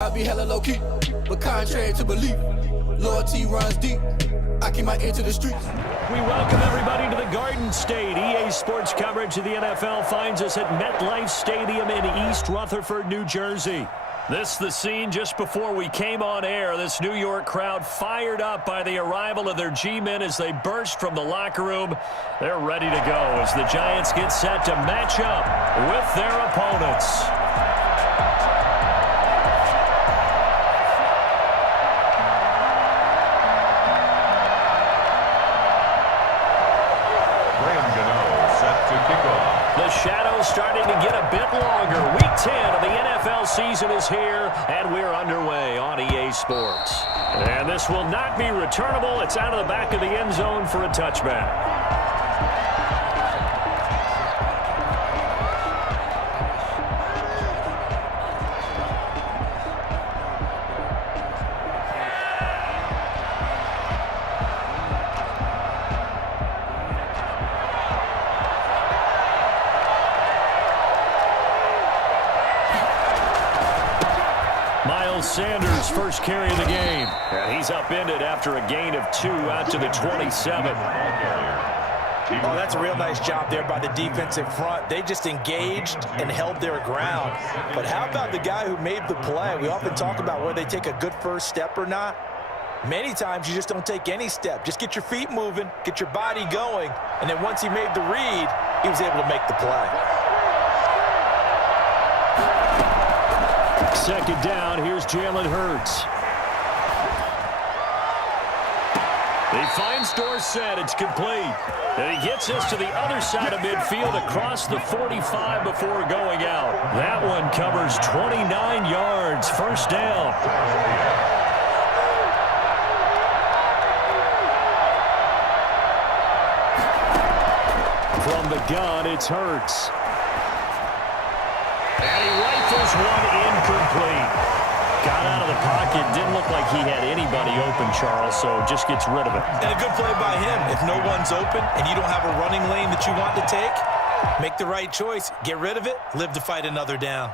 I be hella low-key, but contrary to belief, loyalty runs deep. I keep my ear to the streets. We welcome everybody to the Garden State. EA Sports coverage of the NFL finds us at MetLife Stadium in East Rutherford, New Jersey. This the scene just before we came on air. This New York crowd fired up by the arrival of their G-men as they burst from the locker room. They're ready to go as the Giants get set to match up with their opponents. The shadow starting to get a bit longer. Week 10 of the NFL season is here, and we're underway on EA Sports. And this will not be returnable. It's out of the back of the end zone for a touchback. Sanders first carry of the game. And he's upended after a gain of 2 out to the 27. Oh, that's a real nice job there by the defensive front. They just engaged and held their ground. But how about the guy who made the play? We often talk about whether they take a good first step or not. Many times you just don't take any step. Just get your feet moving, get your body going, and then once he made the read, he was able to make the play. Second down, here's Jalen Hurts. He finds Dorsett, it's complete. And he gets us to the other side of midfield across the 45 before going out. That one covers 29 yards, first down. From the gun, it's Hurts. And he rifles one incomplete. Got out of the pocket. Didn't look like he had anybody open, Charles, so just gets rid of it. And a good play by him. If no one's open and you don't have a running lane that you want to take, make the right choice. Get rid of it. Live to fight another down.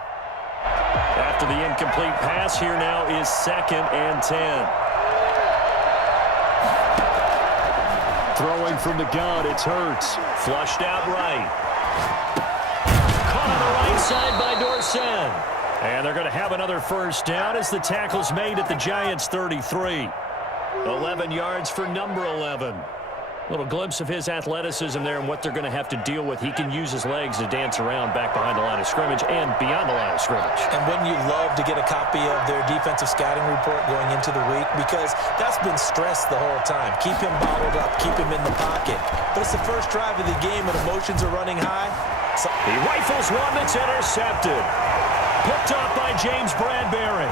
After the incomplete pass, here now is 2nd and 10. Throwing from the gun, it's Hurts. Flushed out right. Caught on the right side by Dorsett. And they're going to have another first down as the tackle's made at the Giants' 33. 11 yards for number 11. Little glimpse of his athleticism there and what they're going to have to deal with. He can use his legs to dance around back behind the line of scrimmage and beyond the line of scrimmage. And wouldn't you love to get a copy of their defensive scouting report going into the week? Because that's been stressed the whole time. Keep him bottled up. Keep him in the pocket. But it's the first drive of the game and emotions are running high. So he rifles one that's intercepted. Picked up by James Bradbury.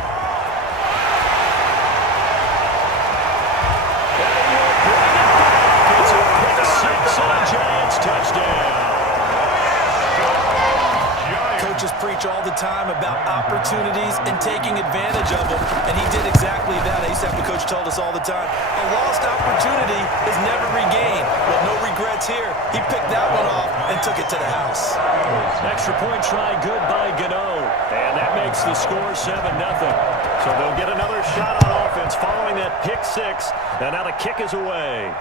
And he will bring it back. It's a pick six and a Giants touchdown. Coaches preach all the time about opportunities and taking advantage of them, and he did exactly that. I used to have a coach told us all the time, a lost opportunity is never regained. Well, no regrets here. He picked that one off and took it to the house. Extra point try good by Gano, and that makes the score 7-0. So they'll get another shot on offense following that pick six, and now the kick is away.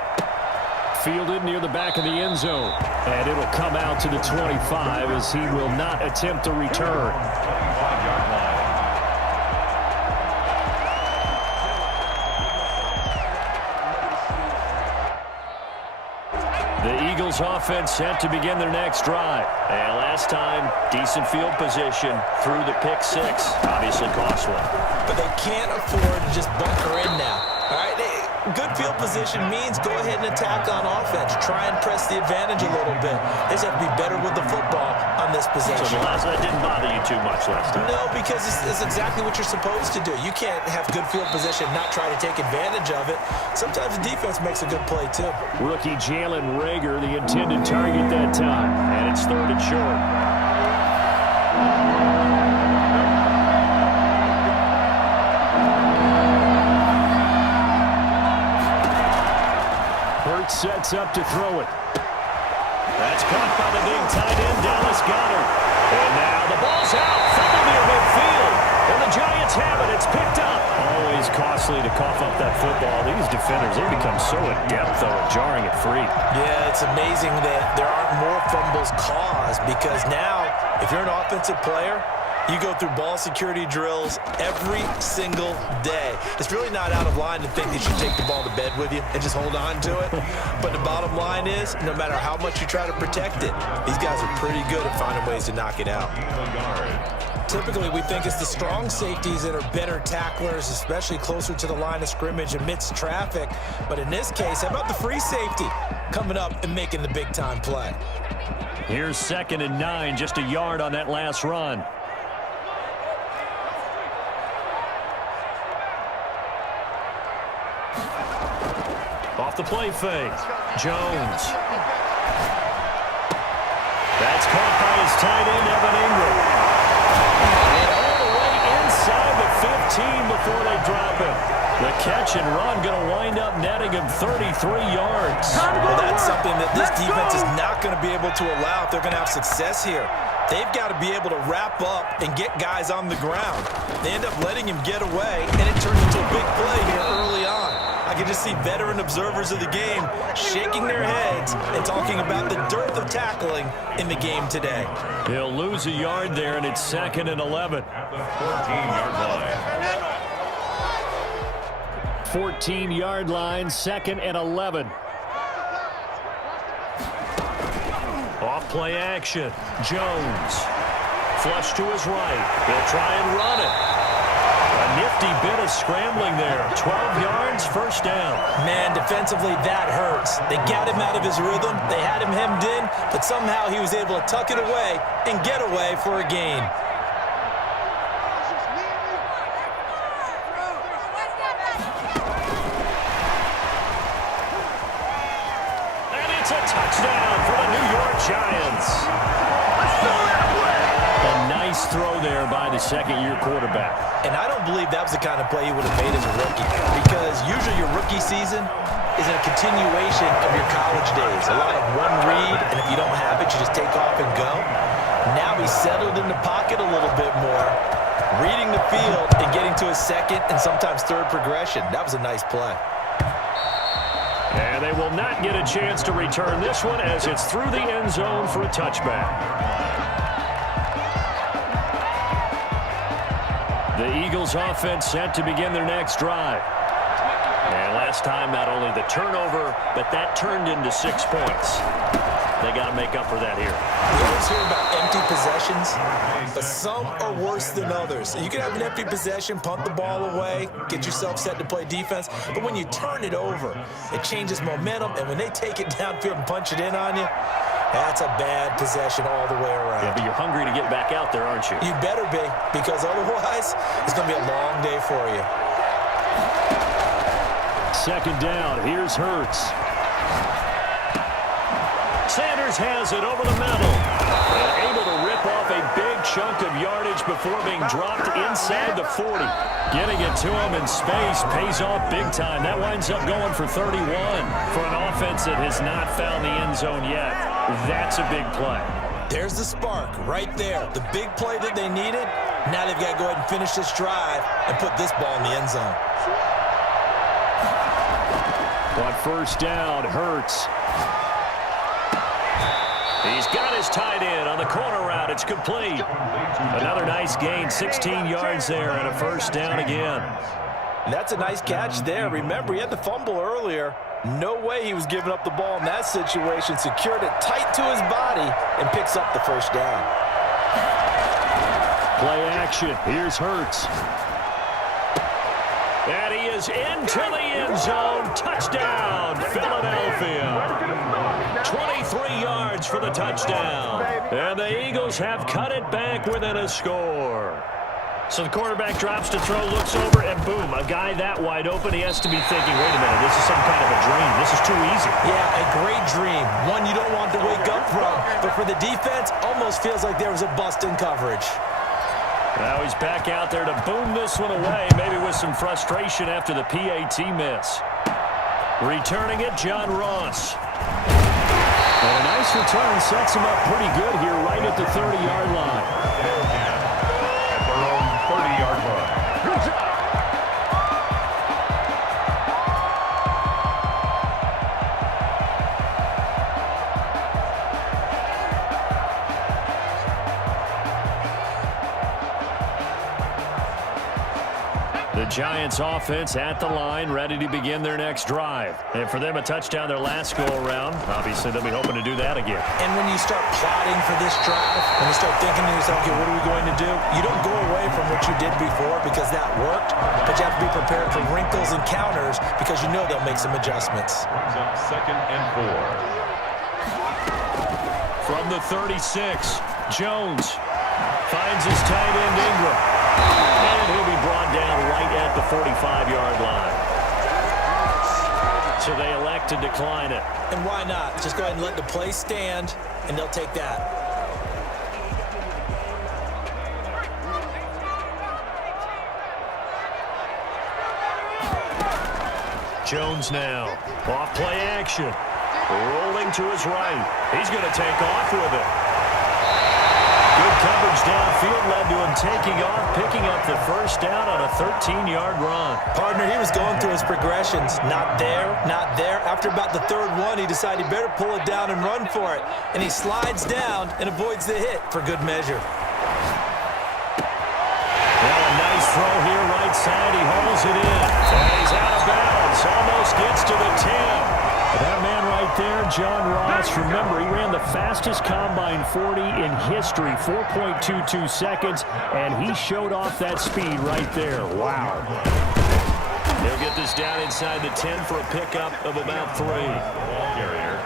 Fielded near the back of the end zone, and it'll come out to the 25 as he will not attempt to return. The Eagles offense set to begin their next drive. And last time, decent field position through the pick six. Obviously cost one. But they can't afford to just bunker in now. All right, good field position means go ahead and attack on offense. Try and press the advantage a little bit. They just have to be better with the football on this possession. So that didn't bother you too much last time? No, because it's exactly what you're supposed to do. You can't have good field position and not try to take advantage of it. Sometimes the defense makes a good play, too. Rookie Jalen Reagor, the intended target that time. And it's 3rd and short. Sets up to throw it. That's caught by the big tight end, Dallas Goedert. And now the ball's out. Fumble near midfield. And the Giants have it. It's picked up. Always costly to cough up that football. These defenders, they become so adept, though, at jarring it free. Yeah, it's amazing that there aren't more fumbles caused because now, if you're an offensive player, you go through ball security drills every single day. It's really not out of line to think that you take the ball to bed with you and just hold on to it. But the bottom line is, no matter how much you try to protect it, these guys are pretty good at finding ways to knock it out. Typically, we think it's the strong safeties that are better tacklers, especially closer to the line of scrimmage amidst traffic. But in this case, how about the free safety coming up and making the big-time play? Here's 2nd and 9, just a yard on that last run. Off the play fake. Jones. That's caught by his tight end, Evan Ingram. And all the way inside the 15 before they drop him. The catch and run going to wind up netting him 33 yards. Well, that's something that this defense is not going to be able to allow if they're going to have success here. They've got to be able to wrap up and get guys on the ground. They end up letting him get away, and it turns into a big play here early on. I can just see veteran observers of the game shaking their heads and talking about the dearth of tackling in the game today. He'll lose a yard there, and it's 2nd and 11. 14-yard line, 2nd and 11. Off play action. Jones. Flush to his right. He'll try and run it. A nifty bit of scrambling there. 12 yards, first down. Man, defensively, that hurts. They got him out of his rhythm. They had him hemmed in, but somehow he was able to tuck it away and get away for a gain. And it's a touchdown for the New York Giants. A nice throw there by the second-year quarterback. And I don't believe that was the kind of play he would have made as a rookie, because usually your rookie season is a continuation of your college days. A lot of one read, and if you don't have it, you just take off and go. Now he's settled in the pocket a little bit more, reading the field and getting to his second and sometimes third progression. That was a nice play. And they will not get a chance to return this one as it's through the end zone for a touchback. The Eagles offense set to begin their next drive. And last time, not only the turnover, but that turned into 6 points. They got to make up for that here. We always hear about empty possessions, but some are worse than others. You can have an empty possession, punt the ball away, get yourself set to play defense, but when you turn it over, it changes momentum, and when they take it downfield and punch it in on you, that's a bad possession all the way around. Yeah, but you're hungry to get back out there, aren't you? You better be, because otherwise, it's going to be a long day for you. 2nd down. Here's Hurts. Sanders has it over the middle. And able to rip off a big chunk of yardage before being dropped inside the 40. Getting it to him in space pays off big time. That winds up going for 31 for an offense that has not found the end zone yet. That's a big play. There's the spark right there. The big play that they needed. Now they've got to go ahead and finish this drive and put this ball in the end zone. On 1st down, Hurts. He's got his tight end on the corner route. It's complete. Another nice gain, 16 yards there, and a 1st down again. And that's a nice catch there. Remember, he had the fumble earlier. No way he was giving up the ball in that situation. Secured it tight to his body and picks up the 1st down. Play action. Here's Hurts. And he is into the end zone. Touchdown, Philadelphia. 23 yards for the touchdown. And the Eagles have cut it back within a score. So the quarterback drops to throw, looks over, and boom, a guy that wide open, he has to be thinking, wait a minute, this is some kind of a dream. This is too easy. Yeah, a great dream. One you don't want to wake up from. But for the defense, almost feels like there was a bust in coverage. Now he's back out there to boom this one away, maybe with some frustration after the PAT miss. Returning it, John Ross. And a nice return sets him up pretty good here right at the 30-yard line. At their own 30-yard line. The Giants offense at the line, ready to begin their next drive. And for them, a touchdown their last go-around. Obviously, they'll be hoping to do that again. And when you start plotting for this drive, when you start thinking to yourself, okay, what are we going to do? You don't go away from what you did before because that worked, but you have to be prepared for wrinkles and counters because you know they'll make some adjustments. Second and 4. From the 36, Jones finds his tight end Ingram. And he'll be brought down right at the 45-yard line. So they elect to decline it. And why not? Just go ahead and let the play stand, and they'll take that. Jones now. Off play action. Rolling to his right. He's going to take off with it. Good coverage downfield led to him taking off, picking up the first down on a 13-yard run. Partner, he was going through his progressions. Not there, not there. After about the third one, he decided he better pull it down and run for it. And he slides down and avoids the hit for good measure. Well, a nice throw here right side. He holds it in. And he's out of bounds. Almost gets to the 10. That man right there, John Ross, remember, he ran the fastest combine 40 in history, 4.22 seconds, and he showed off that speed right there. Wow. He'll get this down inside the 10 for a pickup of about 3.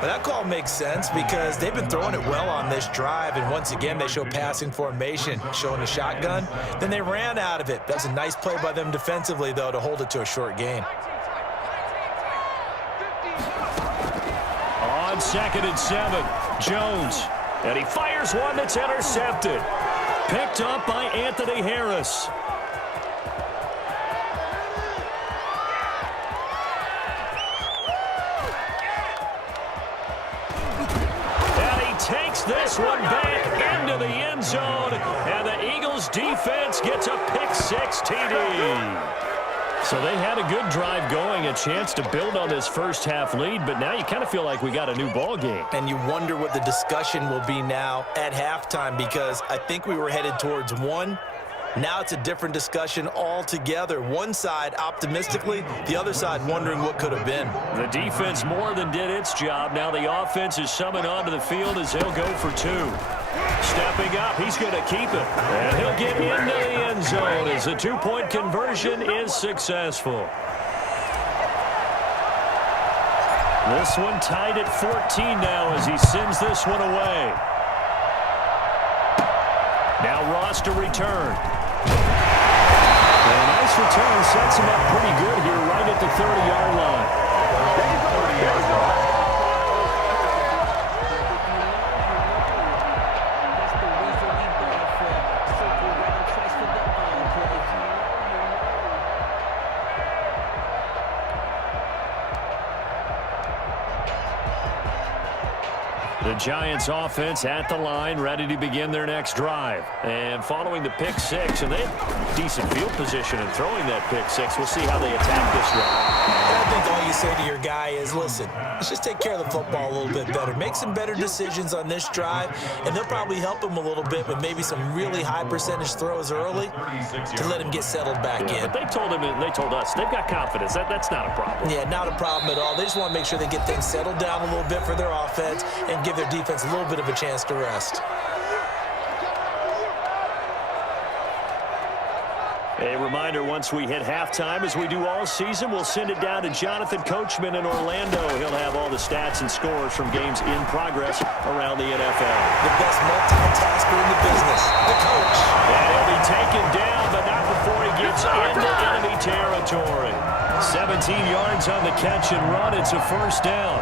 But that call makes sense because they've been throwing it well on this drive, and once again, they show passing formation, showing a shotgun. Then they ran out of it. That was a nice play by them defensively, though, to hold it to a short gain. On 2nd and 7, Jones. And he fires one that's intercepted. Picked up by Anthony Harris. And he takes this one back into the end zone. And the Eagles defense gets a pick-6 TD. So they had a good drive going, a chance to build on this first half lead, but now you kind of feel like we got a new ball game. And you wonder what the discussion will be now at halftime because I think we were headed towards one. Now it's a different discussion altogether. One side optimistically, the other side wondering what could have been. The defense more than did its job. Now the offense is summoned onto the field as they'll go for 2. Stepping up, he's going to keep it. And he'll get into the end zone as the 2-point conversion is successful. This one tied at 14 now as he sends this one away. Now Ross to return. And a nice return sets him up pretty good here right at the 30-yard line. The Giants offense at the line, ready to begin their next drive. And following the pick-6, and they have decent field position in throwing that pick-6. We'll see how they attack this drive. I think all you say to your guy is, listen, let's just take care of the football a little bit better. Make some better decisions on this drive, and they'll probably help him a little bit with maybe some really high percentage throws early to let him get settled back in. But they told him, and they told us, they've got confidence. That's not a problem. Yeah, not a problem at all. They just want to make sure they get things settled down a little bit for their offense and give their defense a little bit of a chance to rest. A reminder, once we hit halftime, as we do all season, we'll send it down to Jonathan Coachman in Orlando. He'll have all the stats and scores from games in progress around the NFL. The best multitasker in the business, the coach. And he'll be taken down, but not before he gets into enemy territory. 17 yards on the catch and run. It's a first down.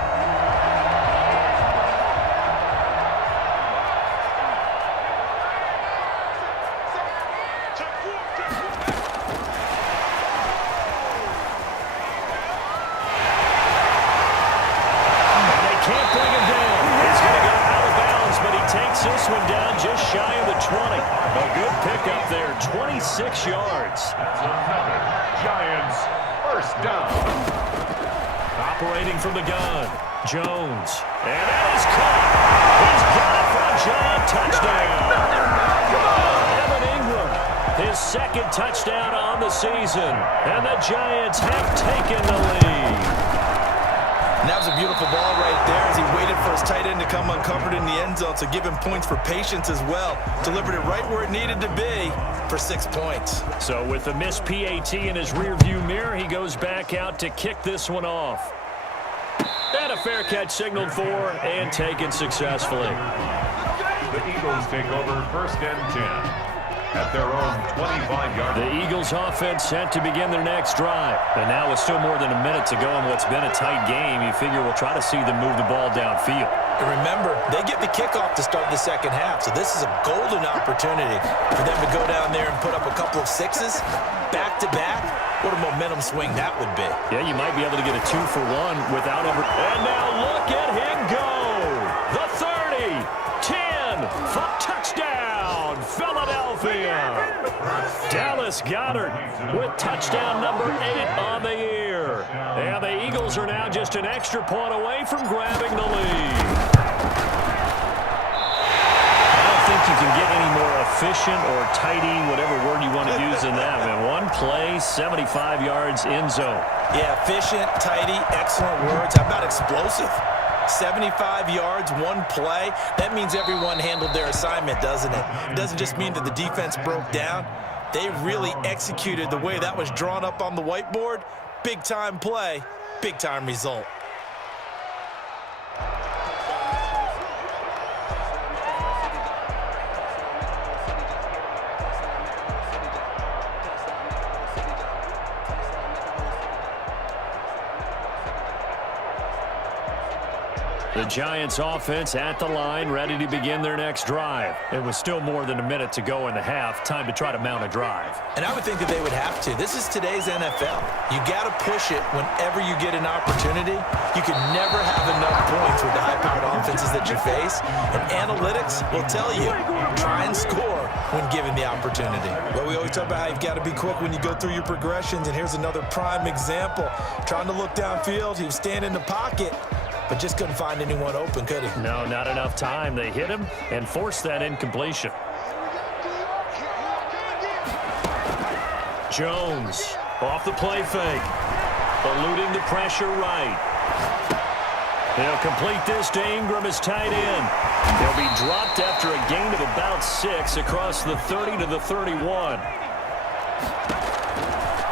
This one down just shy of the 20. A good pickup there, 26 yards. That's another Giants first down. Operating from the gun, Jones. And that is caught. He's got it for a Giant touchdown. Evan Ingram, his his second touchdown on the season. And the Giants have taken the lead. And that was a beautiful ball right there as he waited for his tight end to come uncovered in the end zone, so give him points for patience as well. Delivered it right where it needed to be for 6 points. So with the missed PAT in his rearview mirror, he goes back out to kick this one off. And a fair catch signaled for and taken successfully. The Eagles take over 1st and 10. At their own 25-yard line. The Eagles offense set to begin their next drive. And now with still more than a minute to go in what's been a tight game, you figure we'll try to see them move the ball downfield. And remember, they get the kickoff to start the second half, so this is a golden opportunity for them to go down there and put up a couple of sixes back-to-back. What a momentum swing that would be. Yeah, you might be able to get a 2-for-1 without ever... And now look at him go! The 30, 10, touchdown, Philadelphia! Dallas Goedert with touchdown number 8 on the year. And the Eagles are now just an extra point away from grabbing the lead. I don't think you can get any more efficient or tidy, whatever word you want to use in that. Man, one play, 75 yards in zone. Yeah, efficient, tidy, excellent words. How about explosive? 75 yards, one play. That means everyone handled their assignment, doesn't it? It doesn't just mean that the defense broke down. They really executed the way that was drawn up on the whiteboard. Big-time play, big-time result. The Giants offense at the line, ready to begin their next drive. It was still more than a minute to go in the half. Time to try to mount a drive. And I would think that they would have to. This is today's NFL. You got to push it whenever you get an opportunity. You can never have enough points with the high-powered offenses that you face. And analytics will tell you, try and score when given the opportunity. Well, we always talk about how you've got to be quick when you go through your progressions. And here's another prime example. Trying to look downfield, he was standing in the pocket, but just couldn't find anyone open, could he? No, not enough time. They hit him and forced that incompletion. Jones off the play fake, eluding the pressure right. They'll complete this to Ingram as tight end. They'll be dropped after a gain of about 6 across the 30 to the 31.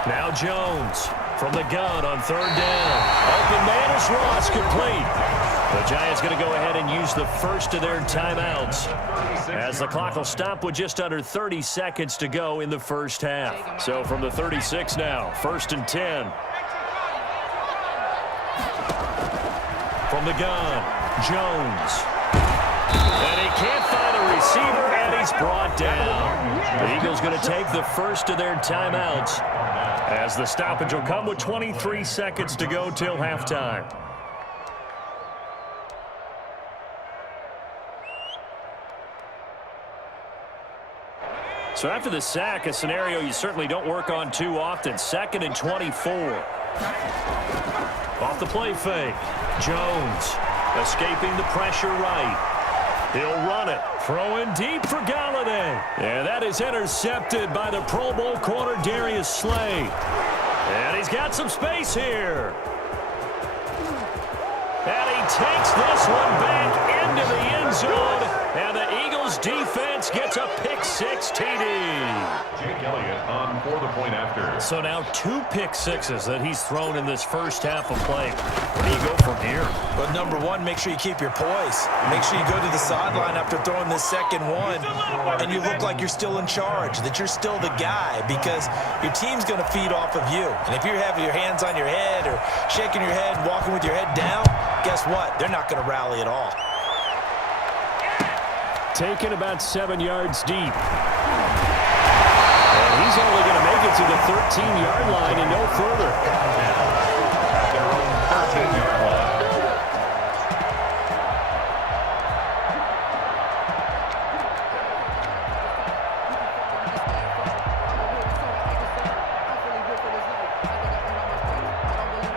Now Jones from the gun on 3rd down. Open man is Ross, complete. The Giants going to go ahead and use the first of their timeouts as the clock will stop with just under 30 seconds to go in the first half. So from the 36 now, 1st and 10. From the gun, Jones. And he can't find a receiver, and he's brought down. The Eagles going to take the first of their timeouts as the stoppage will come with 23 seconds to go till halftime. So after the sack, a scenario you certainly don't work on too often. 2nd and 24. Off the play fake. Jones escaping the pressure right. He'll run it. Throwing deep for Galladay. And that is intercepted by the Pro Bowl corner Darius Slay. And he's got some space here. And he takes this one back into the end zone. And the Eagles defense gets a pick-6 TD. Jake Elliott on for the point after. So now 2 pick-6s that he's thrown in this first half of play. Where do you go from here? But number one, make sure you keep your poise. Make sure you go to the sideline after throwing this second one, and you look like you're still in charge, that you're still the guy, because your team's going to feed off of you. And if you're having your hands on your head or shaking your head, walking with your head down, guess what? They're not going to rally at all. Taken about 7 yards deep. And he's only going to make it to the 13-yard line and no further. Their own 13-yard line.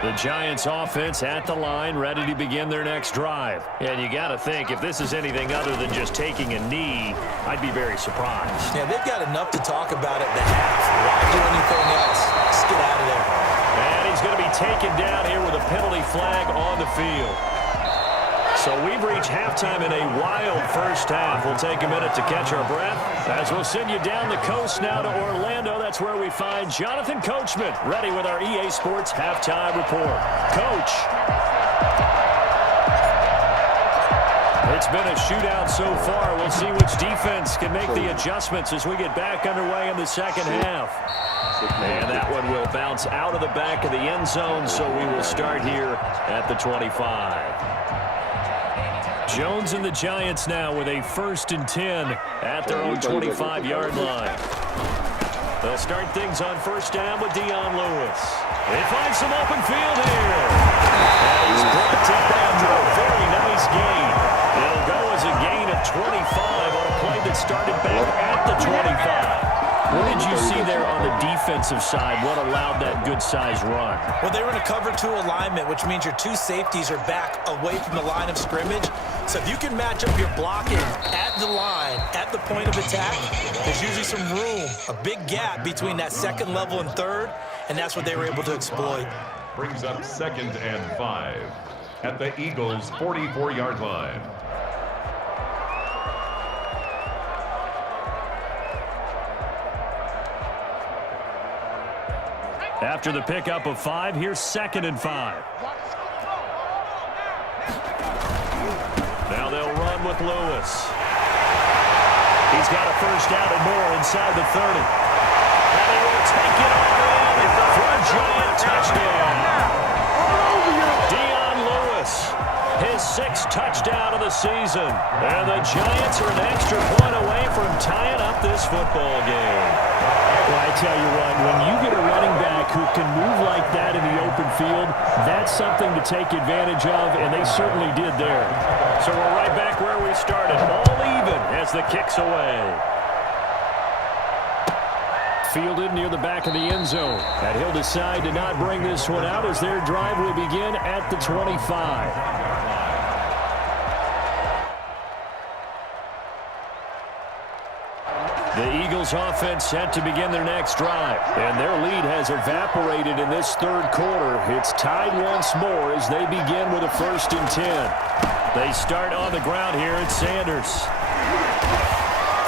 The Giants offense at the line, ready to begin their next drive. And you got to think, if this is anything other than just taking a knee, I'd be very surprised. Yeah, they've got enough to talk about at the half. Why do anything else? Just get out of there. And he's going to be taken down here with a penalty flag on the field. So we've reached halftime in a wild first half. We'll take a minute to catch our breath as we'll send you down the coast now to Orlando. That's where we find Jonathan Coachman, ready with our EA Sports Halftime Report. Coach. It's been a shootout so far. We'll see which defense can make the adjustments as we get back underway in the second half. And that one will bounce out of the back of the end zone, so we will start here at the 25. Jones and the Giants now with a 1st and 10 at their own 25-yard line. They'll start things on first down with Dion Lewis. They find some open field here. And he's brought down after a very nice gain. It'll go as a gain of 25 on a play that started back at the 25. What did you see there on the defensive side? What allowed that good-sized run? Well, they were in a cover 2 alignment, which means your 2 safeties are back away from the line of scrimmage. So if you can match up your blocking at the line, at the point of attack, there's usually some room, a big gap between that second level and third, and that's what they were able to exploit. Brings up 2nd and 5 at the Eagles' 44-yard line. After the pickup of 5, here's 2nd and 5. Now they'll run with Lewis. He's got a first down and more inside the 30. And he will take it all in for a Giant touchdown. Dion Lewis, his 6th touchdown of the season. And the Giants are an extra point away from tying up this football game. Well, I tell you what, when you get a running back who can move like that in the open field, that's something to take advantage of, and they certainly did there. So we're right back where we started, all even as the kick's away. Fielded near the back of the end zone. And he'll decide to not bring this one out as their drive will begin at the 25. The Eagles offense set to begin their next drive, and their lead has evaporated in this 3rd quarter. It's tied once more as they begin with a 1st and 10. They start on the ground here at Sanders.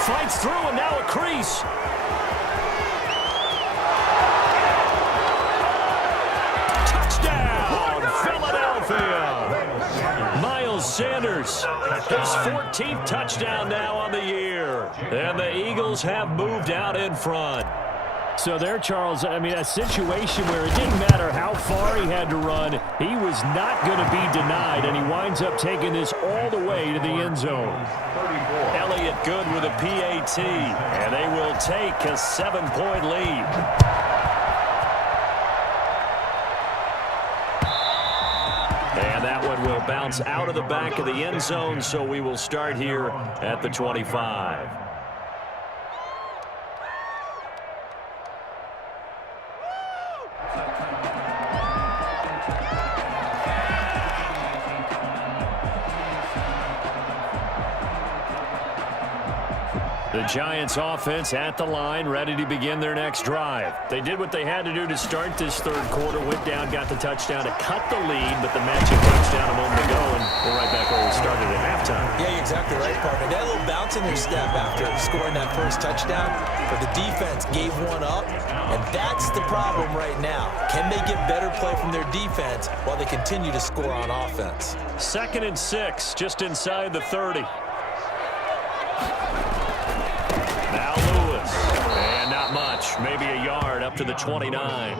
Fights through and now a crease. Touchdown, Philadelphia. Miles Sanders, his 14th touchdown now on the year. And the Eagles have moved out in front. So there, Charles, I mean, a situation where it didn't matter how far he had to run, he was not going to be denied, and he winds up taking this all the way to the end zone. Elliott Good with a PAT, and they will take a 7-point lead. And that one will bounce out of the back of the end zone, so we will start here at the 25. The Giants offense at the line, ready to begin their next drive. They did what they had to do to start this 3rd quarter, went down, got the touchdown to cut the lead, but the matching touchdown a moment ago, and we're right back where we started at halftime. Yeah, you're exactly right, partner. They had a little bounce in their step after scoring that first touchdown, but the defense gave one up, and that's the problem right now. Can they get better play from their defense while they continue to score on offense? 2nd and 6, just inside the 30. Now Lewis, and not much, maybe a yard up to the 29.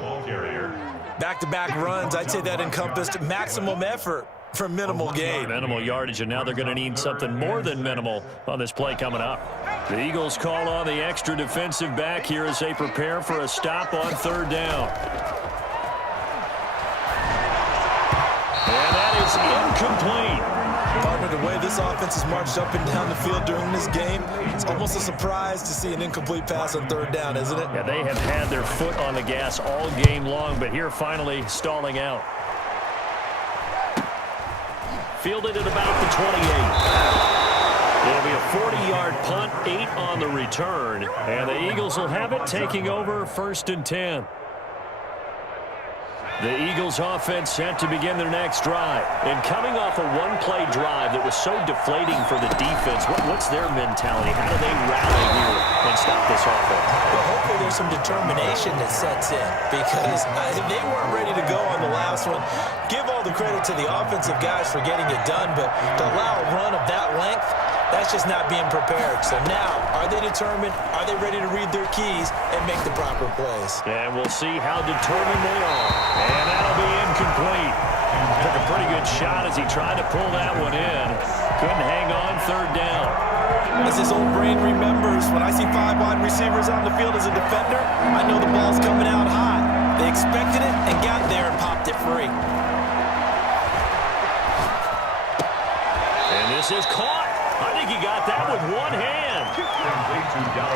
Back-to-back runs, I'd say that encompassed maximum effort for minimal gain. Minimal yardage, and now they're going to need something more than minimal on this play coming up. The Eagles call on the extra defensive back here as they prepare for a stop on 3rd down. And that is incomplete. Partner, the way this offense has marched up and down the field during this game, it's almost a surprise to see an incomplete pass on 3rd down, isn't it? Yeah, they have had their foot on the gas all game long, but here finally stalling out. Fielded at about the 28. It'll be a 40-yard punt, 8 on the return. And the Eagles will have it, taking over 1st and 10. The Eagles offense set to begin their next drive. And coming off a one-play drive that was so deflating for the defense, what's their mentality? How do they rally here and stop this offense? Well, hopefully there's some determination that sets in because they weren't ready to go on the last one. Give all the credit to the offensive guys for getting it done, but to allow a run of that length, that's just not being prepared. So now, are they determined? Are they ready to read their keys and make the proper plays? And we'll see how determined they are. And that'll be incomplete. Took a pretty good shot as he tried to pull that one in. Couldn't hang on 3rd down. As his old brain remembers, when I see 5 wide receivers on the field as a defender, I know the ball's coming out hot. They expected it and got there and popped it free. And this is caught. I think he got that with one hand.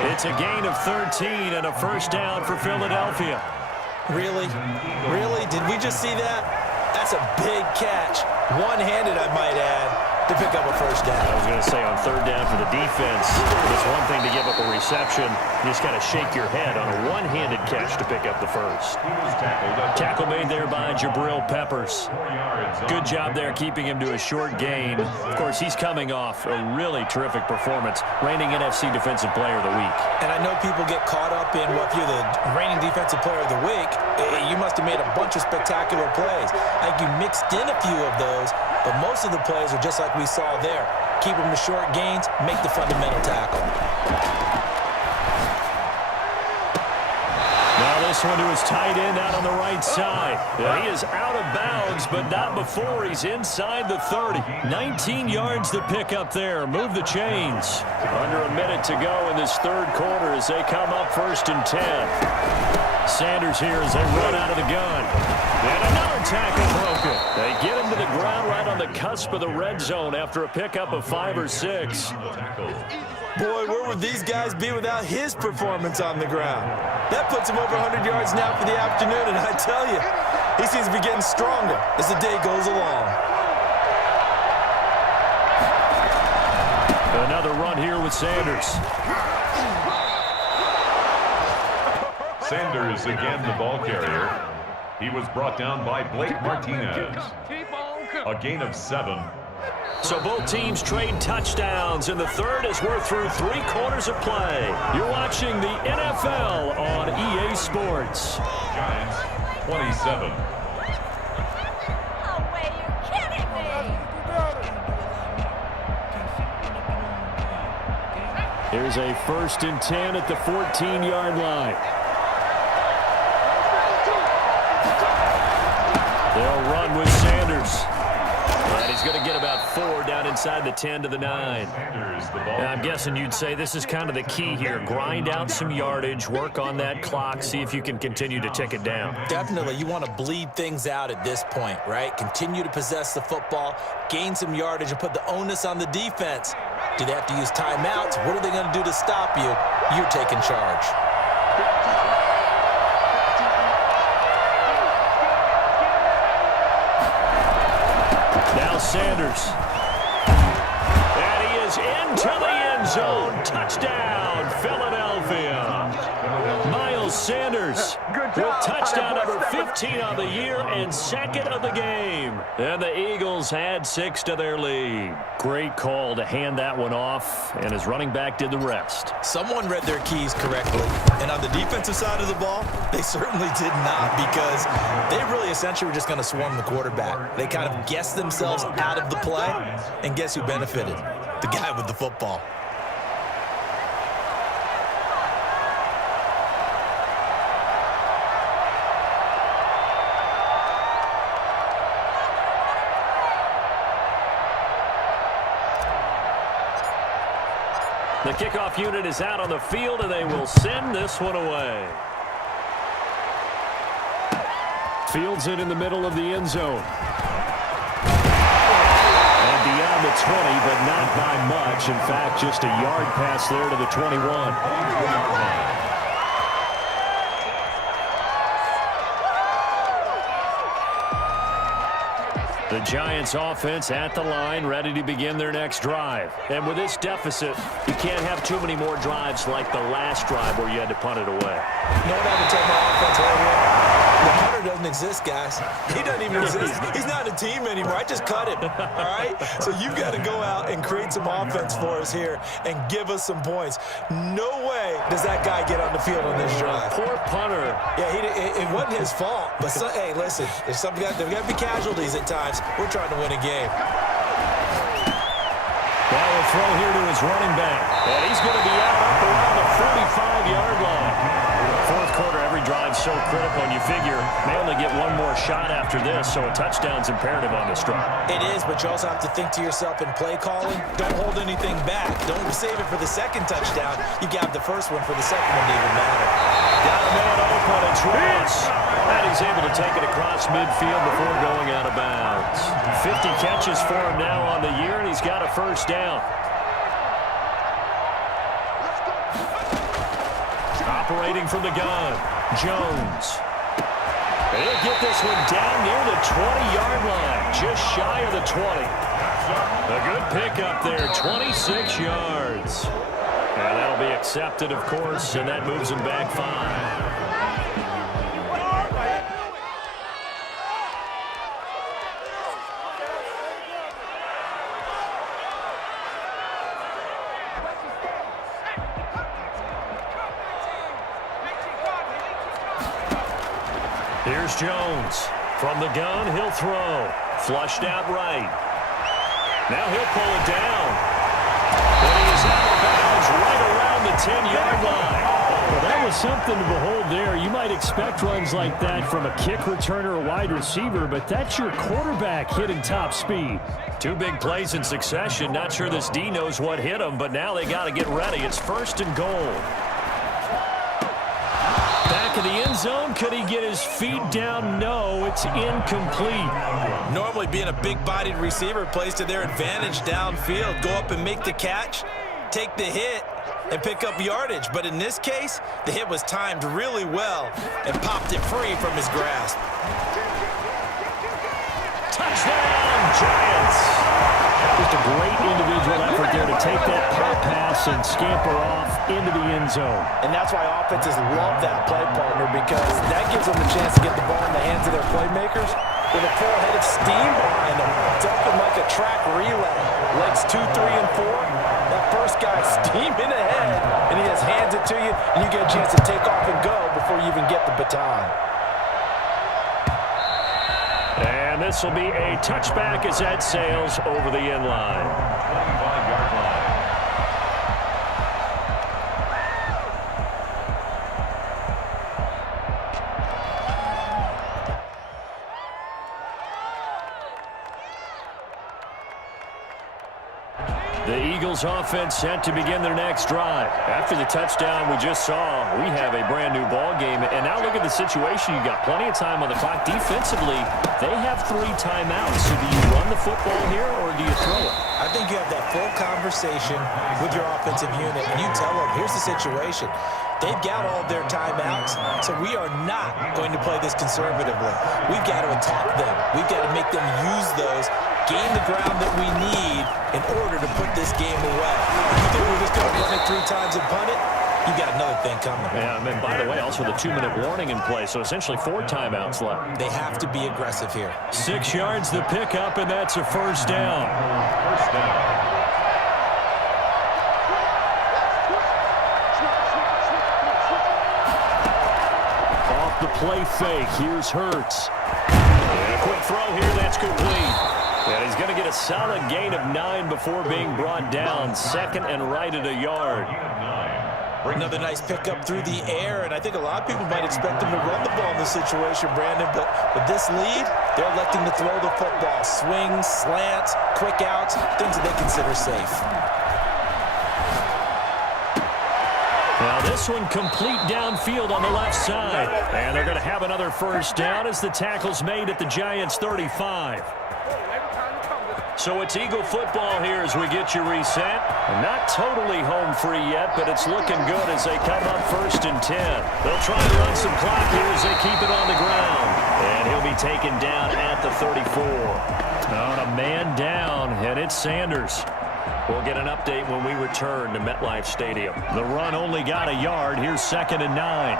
It's a gain of 13 and a 1st down for Philadelphia. Really? Really? Did we just see that? That's a big catch. One-handed, I might add, to pick up a 1st down. I was going to say on 3rd down for the defense, it's one thing to give up a reception. You just got to shake your head on a one-handed catch to pick up the 1st. Tackle made there by Jabril Peppers. Good job there keeping him to a short gain. Of course, he's coming off a really terrific performance, reigning NFC Defensive Player of the Week. And I know people get caught up in, well, if you're the reigning Defensive Player of the Week, you must have made a bunch of spectacular plays. I think you mixed in a few of those, but most of the plays are just like we saw there. Keep them to short gains, make the fundamental tackle. Now this one to his tight end out on the right side. He is out of bounds, but not before he's inside the 30. 19 yards to pick up there. Move the chains. Under a minute to go in this 3rd quarter as they come up 1st and 10. Sanders here as they run out of the gun. And another tackle broken. They get him to the ground right on the cusp of the red zone after a pickup of 5 or 6. Boy, where would these guys be without his performance on the ground? That puts him over 100 yards now for the afternoon, and I tell you, he seems to be getting stronger as the day goes along. Another run here with Sanders. Sanders again the ball carrier. He was brought down by Blake Martinez. A gain of 7. So both teams trade touchdowns, and the 3rd as we're through 3 quarters of play. You're watching the NFL on EA Sports. Giants 27. No way, you're kidding me! Here's a 1st and 10 at the 14-yard line. They'll run with Sanders. And he's going to get about 4 down inside the 10 to the 9. And I'm guessing you'd say this is kind of the key here. Grind out some yardage, work on that clock, see if you can continue to tick it down. Definitely. You want to bleed things out at this point, right? Continue to possess the football, gain some yardage, and put the onus on the defense. Do they have to use timeouts? What are they going to do to stop you? You're taking charge. Now Sanders. And he is into the end zone. Touchdown, Philadelphia. Miles Sanders with touchdown number 15 on the year and 2nd of the game. And the Eagles add 6 to their lead. Great call to hand that one off, and his running back did the rest. Someone read their keys correctly, and on the defensive side of the ball, they certainly did not, because they really essentially were just going to swarm the quarterback. They kind of guessed themselves out of the play, and guess who benefited? The guy with the football. The kickoff unit is out on the field, and they will send this one away. Fields it in the middle of the end zone. And beyond the 20, but not by much. In fact, just a yard pass there to the 21. The Giants offense at the line, ready to begin their next drive. And with this deficit, you can't have too many more drives like the last drive where you had to punt it away. No one ever tell my offense earlier. The punter doesn't exist, guys. He doesn't even exist. He's not a team anymore. I just cut him, all right? So you've got to go out and create some offense for us here and give us some points. No way does that guy get on the field on this drive. Poor punter. Yeah, it wasn't his fault. But, hey, listen, there's got to be casualties at times. We're trying to win a game. Ball will throw here to his running back. And he's going to be out up around the 45-yard line. Fourth quarter, every drive so critical, and you figure may only get one more shot after this, so a touchdown's imperative on this drive. It is, but you also have to think to yourself in play calling, don't hold anything back. Don't save it for the second touchdown. You got the first one for the second one to even matter. Got a man open, it's Ross. And he's able to take it across midfield before going out of bounds. 50 catches for him now on the year, and he's got a first down. Operating from the gun, Jones. He'll get this one down near the 20-yard line, just shy of the 20. A good pickup there, 26 yards. And that'll be accepted, of course, and that moves him back 5. Here's Jones. From the gun, he'll throw. Flushed out right. Now he'll pull it down. But he's out of bounds right around the 10-yard line. Well, that was something to behold there. You might expect runs like that from a kick returner or wide receiver, but that's your quarterback hitting top speed. Two big plays in succession. Not sure this D knows what hit him, but now they got to get ready. It's first and goal. Back of the end zone. Could he get his feet down? No, it's incomplete. Normally being a big-bodied receiver plays to their advantage downfield. Go up and make the catch, take the hit, and pick up yardage. But in this case, the hit was timed really well and popped it free from his grasp. Touchdown, Giants! Just a great individual effort there to take that pop pass and scamper off into the end zone. And that's why offenses love that play partner, because that gives them the chance to get the ball in the hands of their playmakers with a full head of steam behind them, dumping like a track relay. Legs 2, 3, and 4. That first guy's steaming ahead, and he just hands it to you, and you get a chance to take off and go before you even get the baton. And this will be a touchback as that sails over the end line. 25-yard line. The Eagles offense set to begin their next drive. After the touchdown we just saw, we have a brand new ball game. And now look at the situation. You've got plenty of time on the clock. Defensively, they have 3 timeouts. So do you run the football here or do you throw it? I think you have that full conversation with your offensive unit, and you tell them, here's the situation. They've got all their timeouts, so we are not going to play this conservatively. We've got to attack them. We've got to make them use those, gain the ground that we need in order to put this game away. If you think we're just going to run it 3 times and punt it, you got another thing coming. Yeah, and by the way, also the 2-minute warning in play, so essentially 4 timeouts left. They have to be aggressive here. 6 yards the pickup, and that's a first down. First down. Off the play fake, here's Hurts. And a quick throw here, that's complete. And he's going to get a solid gain of 9 before being brought down. Second and right at a yard. Another nice pickup through the air, and I think a lot of people might expect him to run the ball in this situation, Brandon, but with this lead, they're electing to throw the football. Swings, slants, quick outs, things that they consider safe. Now this one complete downfield on the left side. And they're going to have another first down as the tackle's made at the Giants' 35. So it's Eagle football here as we get you reset. Not totally home free yet, but it's looking good as they come up first and 10. They'll try to run some clock here as they keep it on the ground. And he'll be taken down at the 34. On a man down, and it's Sanders. We'll get an update when we return to MetLife Stadium. The run only got a yard. Here's 2nd and 9.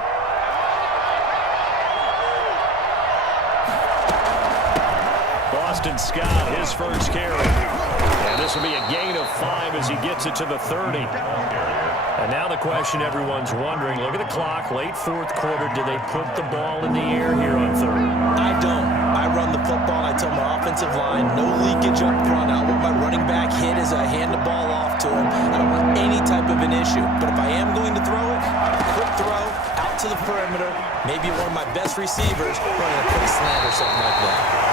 Boston Scott, his first carry. And this will be a gain of 5 as he gets it to the 30. And now the question everyone's wondering, look at the clock, late 4th quarter, do they put the ball in the air here on 3rd? I don't. I run the football, and I tell my offensive line, no leakage up front. I want my running back hit as I hand the ball off to him. I don't want any type of an issue. But if I am going to throw it, quick throw, out to the perimeter, maybe one of my best receivers running a quick slant or something like that.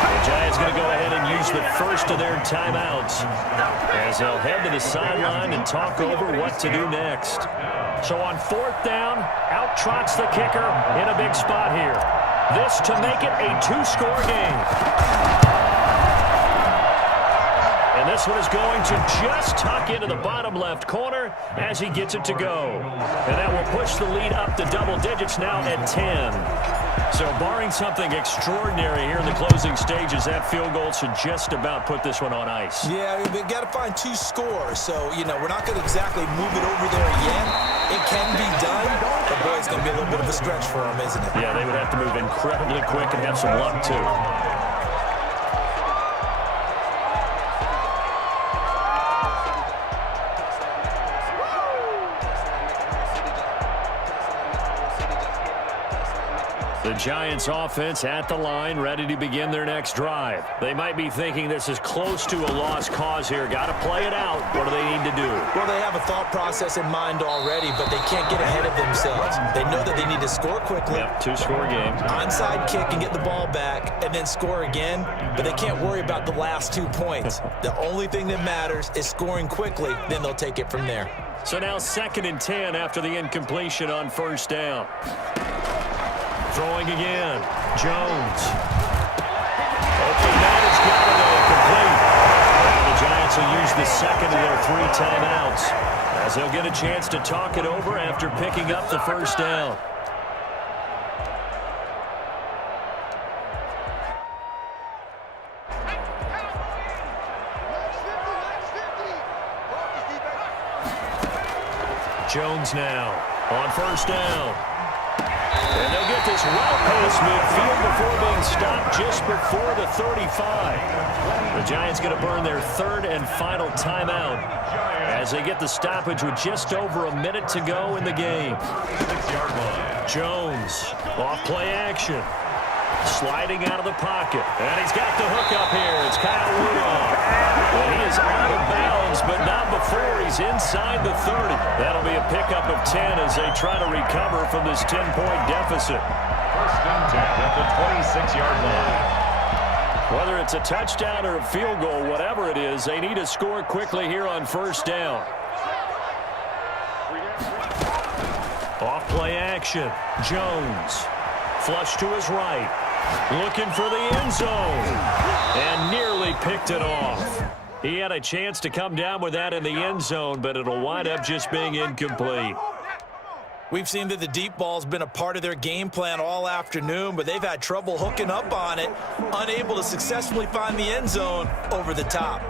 The Giants going to go ahead and use the first of their timeouts as they'll head to the sideline and talk over what to do next. So on 4th down, out trots the kicker in a big spot here. This to make it a 2-score game. And this one is going to just tuck into the bottom left corner as he gets it to go. And that will push the lead up to double digits now at 10. So barring something extraordinary here in the closing stages, that field goal should just about put this one on ice. Yeah, we've got to find 2 scores. So, we're not going to exactly move it over there yet. It can be done, but boy, it's going to be a little bit of a stretch for them, isn't it? Yeah, they would have to move incredibly quick and have some luck, too. The Giants offense at the line, ready to begin their next drive. They might be thinking this is close to a lost cause here. Got to play it out. What do they need to do? Well, they have a thought process in mind already, but they can't get ahead of themselves. They know that they need to score quickly. Yep, 2-score game. Onside kick and get the ball back and then score again, but they can't worry about the last 2 points. The only thing that matters is scoring quickly, then they'll take it from there. So now 2nd and 10 after the incompletion on 1st down. Throwing again. Jones. Okay, that is got it complete. And the Giants will use the second of their 3 timeouts as they'll get a chance to talk it over after picking up the 1st down. Jones now on 1st down. And they'll get this well past midfield before being stopped just before the 35. The Giants going to burn their 3rd and final timeout as they get the stoppage with just over a minute to go in the game. Jones off play action. Sliding out of the pocket. And he's got the hook up here. It's Kyle Rudolph. And he is out of bounds, but not before he's inside the 30. That'll be a pickup of 10 as they try to recover from this 10-point deficit. 1st and 10 at the 26-yard line. Whether it's a touchdown or a field goal, whatever it is, they need to score quickly here on 1st down. Off play action. Jones. Flush to his right. Looking for the end zone. And nearly picked it off. He had a chance to come down with that in the end zone, but it'll wind up just being incomplete. We've seen that the deep ball's been a part of their game plan all afternoon, but they've had trouble hooking up on it, unable to successfully find the end zone over the top.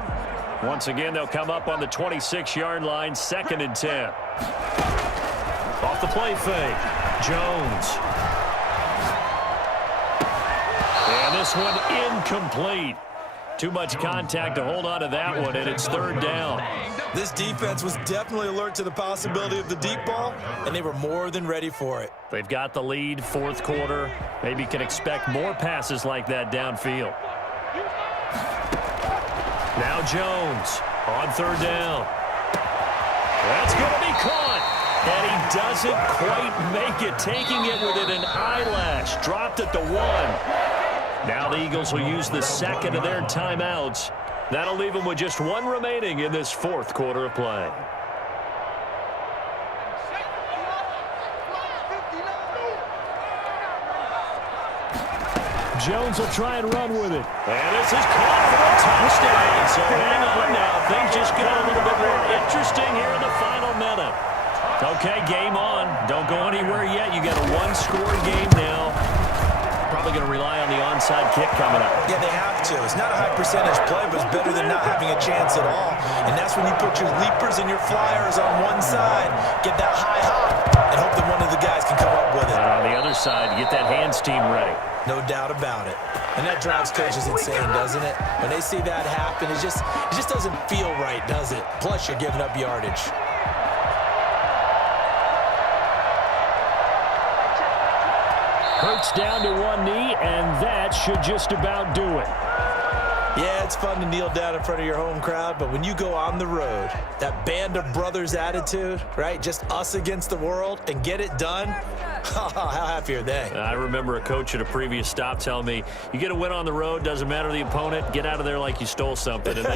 Once again, they'll come up on the 26-yard line, 2nd and 10. Off the play fake. Jones. And this one incomplete. Too much contact to hold on to that one, and it's 3rd down. This defense was definitely alert to the possibility of the deep ball, and they were more than ready for it. They've got the lead, 4th quarter. Maybe can expect more passes like that downfield. Now Jones on 3rd down. That's going to be caught. And he doesn't quite make it, taking it within an eyelash. Dropped at the 1. Now the Eagles will use the 2nd of their timeouts. That'll leave them with just 1 remaining in this 4th quarter of play. Jones will try and run with it. And this is caught for a touchdown. So hang on now. Things just get a little bit more interesting here in the final minute. Okay, game on. Don't go anywhere yet. You got a 1-score game now. Probably probably going to rely on the onside kick coming up. Yeah, they have to. It's not a high percentage play, but it's better than not having a chance at all. And that's when you put your leapers and your flyers on one side, get that high hop, and hope that one of the guys can come up with it. And on the other side, get that hands team ready. No doubt about it. And that drives coaches insane, doesn't it? When they see that happen, it just doesn't feel right, does it? Plus, you're giving up yardage. Hurts down to one knee, and that should just about do it. Yeah, it's fun to kneel down in front of your home crowd, but when you go on the road, that band of brothers attitude, right? Just us against the world and get it done. How happy are they? I remember a coach at a previous stop telling me, you get a win on the road, doesn't matter the opponent, get out of there like you stole something. And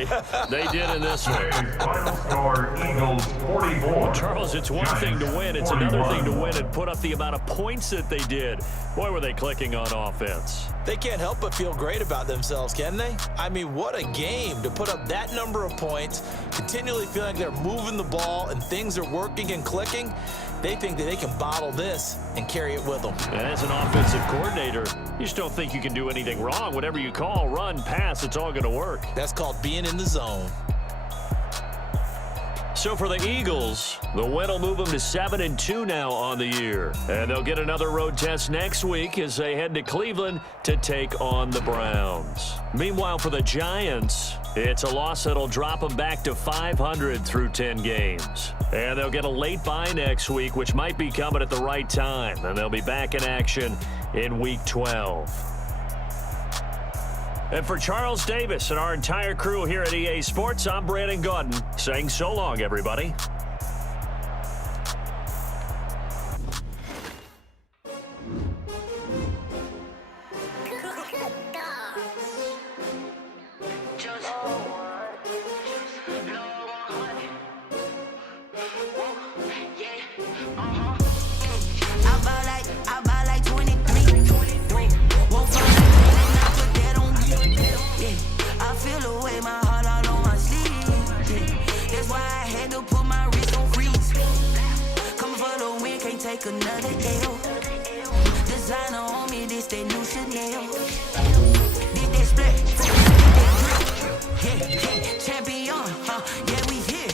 they did in this one. Final score, Eagles 44. Charles, it's one thing to win. It's another thing to win and put up the amount of points that they did. Boy, were they clicking on offense. They can't help but feel great about themselves, can they? I mean, what a game to put up that number of points, continually feeling like they're moving the ball and things are working and clicking. They think that they can bottle this and carry it with them. And as an offensive coordinator, you just don't think you can do anything wrong. Whatever you call, run, pass, it's all going to work. That's called being in the zone. So for the Eagles, the win will move them to 7-2 now on the year. And they'll get another road test next week as they head to Cleveland to take on the Browns. Meanwhile, for the Giants, it's a loss that'll drop them back to 500 through 10 games. And they'll get a late bye next week, which might be coming at the right time. And they'll be back in action in Week 12. And for Charles Davis and our entire crew here at EA Sports, I'm Brandon Gaudin saying so long, everybody. Another L. Designer on me, this they new Chanel. Did they split? Yeah, champion, yeah, we here.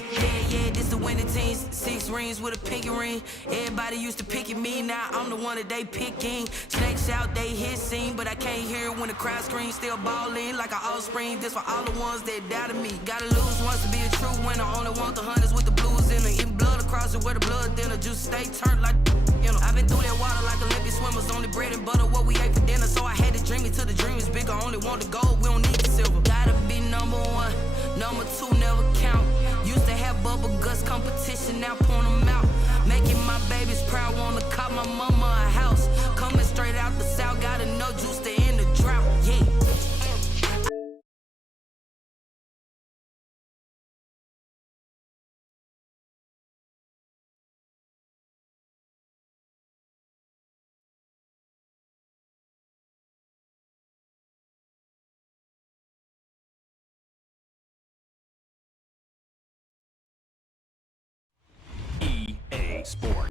Yeah, this the winning teams. 6 rings with a pinky ring. Everybody used to picking me, now I'm the one that they picking. Snakes out, they hit scene, but I can't hear it when the crowd screams. Still balling like an offspring. This for all the ones that doubted me. Gotta lose once to be a true winner. Only want the hunters with the blues in it. Even blood across it where the blood dinner. Juice stay turned like. You know, I've been through that water like Olympic swimmers. Only bread and butter, what we ate for dinner. So I had to dream it till the dream is bigger. Only want the gold, we don't need the silver. Gotta be number 1, number 2 never count. Used to have bubble guts competition, now point them out. Making my babies proud, wanna call my mama a house. Coming straight out the south, gotta know juice to end the drought. Yeah. EA Sports.